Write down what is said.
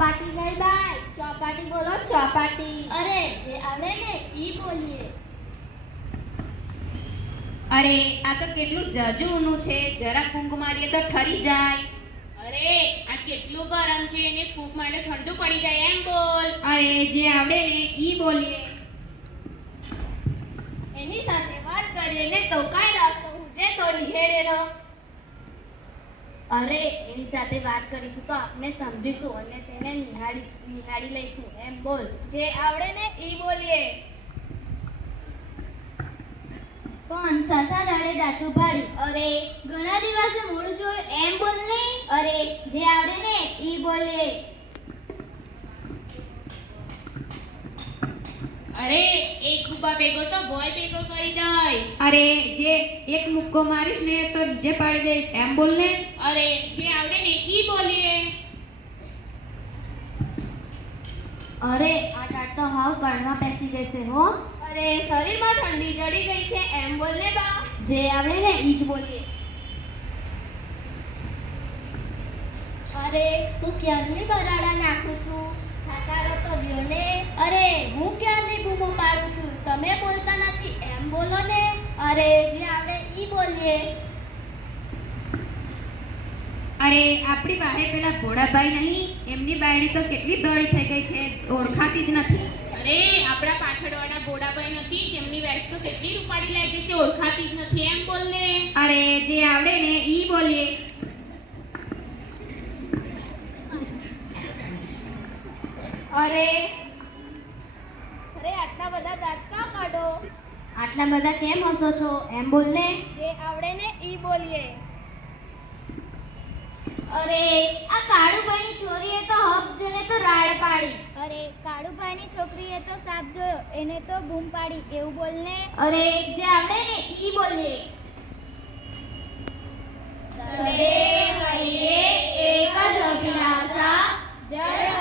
ચોપાટી નહીં ભાઈ, ચોપાટી બોલો ચોપાટી. અરે જે આવડે ને ઈ બોલીએ. અરે આ તો કેટલું જજુનું છે, જરા ફૂંક મારીએ તો ઠરી જાય. અરે આ કેટલું ગરમ છે, એને ફૂંક મારે ઠંડુ પડી જાય એમ બોલ. અરે જે આવડે ને ઈ બોલીએ. એની સાથે વાત કરીએ ને તો કાઈ રાસ્તો ઉજે તો નિહેડે રહો. અરે એની સાથે વાત કરીશું તો આપણે સમજીશું અને તેને નિહાળી લઈશું એમ બોલ. જે આવડે ને ઈ બોલીએ. પણ સાસા દાડે ડાચું ભાડી. અરે ઘણા દિવસે મોડું જોયું એમ બોલ ને. અરે જે આવડે ને ઈ બોલીએ. અરે એક ગુબા ભેગો તો ભોય ભેગો કરી દઈશ. અરે જે એક મુક્કો મારીશ ને તો નીચે પાડી દઈશ એમ બોલ ને. અરે જે આવડે ને ઈ બોલીએ. અરે આ ટાટ તો હાવ કાનમાં બેસી ગઈ છે હો. અરે શરીરમાં ઠંડી ચડી ગઈ છે એમ બોલ ને બા. જે આવડે ને ઈ જ બોલીએ. અરે તું ક્યારની બરાડા નાખું છું, થાકારો તો દ્યો ને. અરે હું ક્યારની બૂમો પાડું છું, તમે બોલતા નથી એમ બોલો ને. અરે જે આવડે ઈ બોલીએ. અરે આપણી પાસે પેલા ભોળાભાઈ નહીં, એમની બાયડી તો કેટલી દોડી થઈ ગઈ છે, ઓળખાતી જ નથી. અરે આપણા પાછળવાળા ભોળાભાઈ નથી, તેમની વાઈફ તો કેટલી રૂપાળી લાગે છે, ઓળખાતી જ નથી એમ બોલ ને. અરે જે આવડે ને ઈ બોલીએ. અરે આટલા બધા દાંત કા કાઢો? આટલા બધા કેમ હસો છો એમ બોલ ને. જે આવડે ને ઈ બોલીએ. અરે આ કાળુભાઈની છોરીએ તો હપ જોને તો રાડ પાડી. અરે કાળુભાઈની છોકરીએ તો સાપ જોયો એને તો બૂમ પાડી એવું બોલ ને. અરે જે આવડે ને ઈ બોલીએ. સડે હરિયે એક જ અભિલાષા, જળ